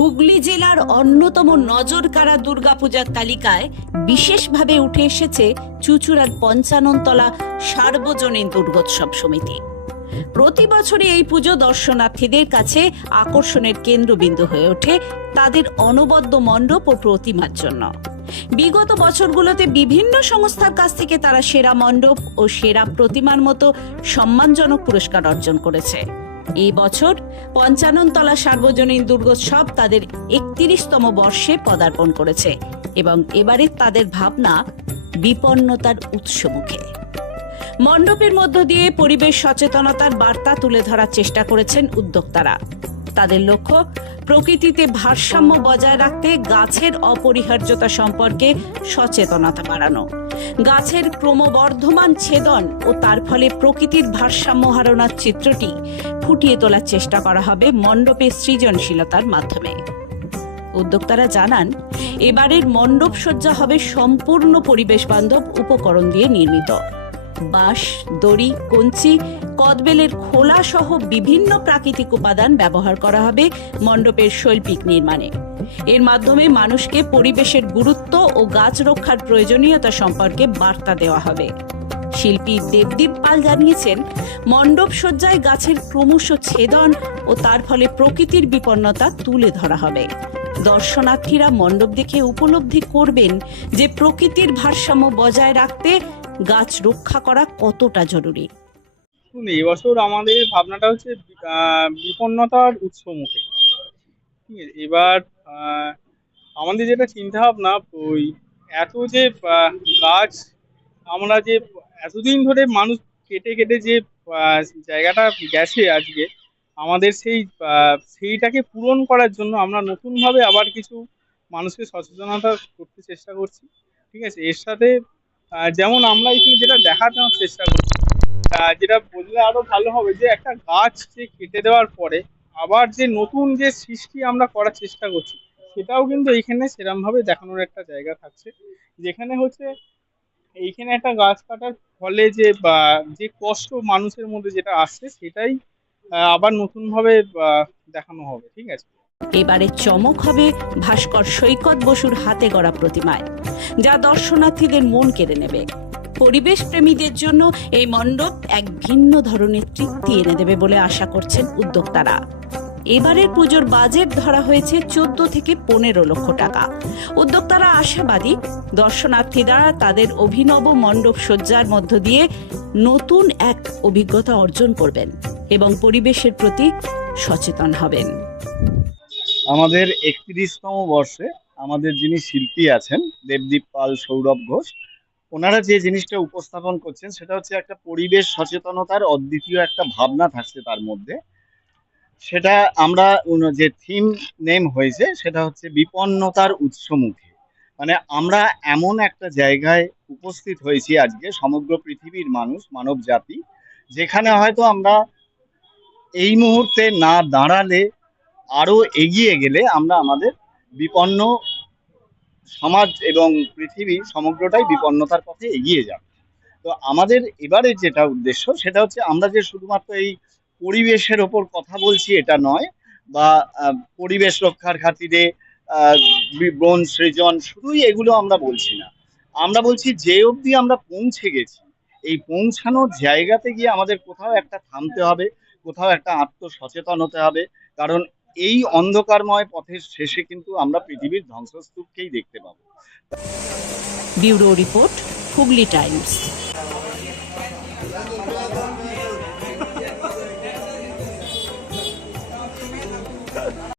হুগলি জেলার অন্যতম নজরকাড়া দুর্গাপূজার তালিকায় বিশেষভাবে উঠে এসেছে চুচুড়ার পঞ্চাননতলা সার্বজনীন দুর্গোৎসব সমিতি। প্রতি বছরই এই পুজো দর্শনার্থীদের কাছে আকর্ষণের কেন্দ্রবিন্দু হয়ে ওঠে তাদের অনবদ্য মণ্ডপ ও প্রতিমার জন্য। বিগত বছরগুলোতে বিভিন্ন সংস্থার কাছ থেকে তারা সেরা মণ্ডপ ও সেরা প্রতিমার মতো সম্মানজনক পুরস্কার অর্জন করেছে। এই বছর পঞ্চাননতলা সার্বজনীন দুর্গোৎসব তাদের একত্রিশতম বর্ষে পদার্পণ করেছে এবং এবারে তাদের ভাবনা বিপন্নতার উৎসমুখে। মণ্ডপের মধ্য দিয়ে পরিবেশ সচেতনতার বার্তা তুলে ধরার চেষ্টা করেছেন উদ্যোক্তারা। তাদের লক্ষ্য, প্রকৃতিতে ভারসাম্য বজায় রাখতে গাছের অপরিহার্যতা সম্পর্কে সচেতনতা বাড়ানো। গাছের ক্রমবর্ধমান ছেদন ও তার ফলে প্রকৃতির ভারসাম্য হারানোর চিত্রটি ফুটিয়ে তোলার চেষ্টা করা হবে মণ্ডপের সৃজনশীলতার মাধ্যমে। উদ্যোক্তারা জানান, এবারের মণ্ডপ সজ্জা হবে সম্পূর্ণ পরিবেশ বান্ধব উপকরণ দিয়ে নির্মিত। বাঁশ, দড়ি, কঞ্চি, কদবেলের খোলা সহ বিভিন্ন প্রাকৃতিক উপাদান ব্যবহার করা হবে মণ্ডপের শৈল্পিক নির্মাণে। এর মাধ্যমে মানুষকে পরিবেশের গুরুত্ব ও গাছ রক্ষার প্রয়োজনীয়তা সম্পর্কে বার্তা দেওয়া হবে। শিল্পী দেবদীপ পাল জানিয়েছেন, মণ্ডপ সজ্জায় গাছের ক্রমশ ছেদন ও তার ফলে প্রকৃতির বিপন্নতা তুলে ধরা হবে। দর্শনার্থীরা মণ্ডপ দেখে উপলব্ধি করবেন যে প্রকৃতির ভারসাম্য বজায় রাখতে গাছ রক্ষা করা কতটা জরুরি? এবছর আমাদের ভাবনাটা হচ্ছে বিপন্নতার উৎসমুখে ঠিক আছে, এবার আমাদের যেটা চিন্তা ভাবনা ওই এত যে গাছ, আমরা যে, এতদিন ধরে মানুষ কেটে কেটে যে জায়গাটা গেছে আজকে, আমাদের সেই সেইটাকে পূরণ করার জন্য আমরা নতুনভাবে আবার কিছু মানুষকে সচেতনতা করতে চেষ্টা করছি। ঠিক আছে, এর সাথে যেমন আমরা এখানে যেটা দেখানোর চেষ্টা করছি যেটা বললে আরও ভালো হবে যে একটা গাছ যে কেটে দেওয়ার পরে আবার যে নতুন যে সৃষ্টি আমরা করার চেষ্টা করছি, সেটাও কিন্তু এখানে সেরকম ভাবে দেখানোর একটা জায়গা থাকছে। যেখানে হচ্ছে এইখানে একটা গাছ কাটার ফলে যে বা যে কষ্ট মানুষের মধ্যে যেটা আসছে, সেটাই আবার নতুন ভাবে দেখানো হবে, ঠিক আছে? এবারে চমক হবে ভাস্কর সৈকত বসুর হাতে গড়া প্রতিমায়, যা দর্শনার্থীদের মন কেড়ে নেবে। পরিবেশ প্রেমীদের জন্য এই মণ্ডপ এক ভিন্ন ধরনের তৃপ্তি এনে দেবে বলে আশা করছেন উদ্যোক্তারা। এবারের পুজোর বাজেট ধরা হয়েছে চোদ্দ থেকে পনেরো লক্ষ টাকা। উদ্যোক্তারা আশাবাদী, দর্শনার্থীরা তাদের অভিনব মণ্ডপ সজ্জার মধ্য দিয়ে নতুন এক অভিজ্ঞতা অর্জন করবেন এবং পরিবেশের প্রতি সচেতন হবেন। আমাদের একত্রিশতম বর্ষে আমাদের যিনি শিল্পী আছেন, দেবদীপ পাল সৌরভ ঘোষ, ওনারা যে জিনিসটা উপস্থাপন করছেন সেটা হচ্ছে একটা পরিবেশ সচেতনতার অদ্বিতীয় একটা ভাবনা থাকছে তার মধ্যে। সেটা আমরা যে থিম নেম হয়েছে সেটা হচ্ছে বিপন্নতার উৎসমুখে। মানে আমরা এমন একটা জায়গায় উপস্থিত হয়েছি আজকে সমগ্র পৃথিবীর মানুষ, মানব জাতি, যেখানে হয়তো আমরা এই মুহূর্তে না দাঁড়ালে আরও এগিয়ে গেলে আমরা আমাদের বিপন্ন সমাজ এবং পৃথিবী সমগ্রটাই বিপন্নতার পথে এগিয়ে যাবে। তো আমাদের এবারে যেটা উদ্দেশ্য, সেটা হচ্ছে আমরা যে শুধুমাত্র এই পরিবেশের ওপর কথা বলছি এটা নয়, বা পরিবেশ রক্ষার খাতিরে বন সৃজন শুধুই এগুলো আমরা বলছি না। আমরা বলছি যে অবধি আমরা পৌঁছে গেছি, এই পৌঁছানোর জায়গাতে গিয়ে আমাদের কোথাও একটা থামতে হবে, কোথাও একটা আত্মসচেতন হতে হবে, কারণ এই অন্ধকারময় পথের শেষে কিন্তু আমরা পৃথিবীর ধ্বংসস্তূপকেই দেখতে পাবো। Bureau report Hooghly Times.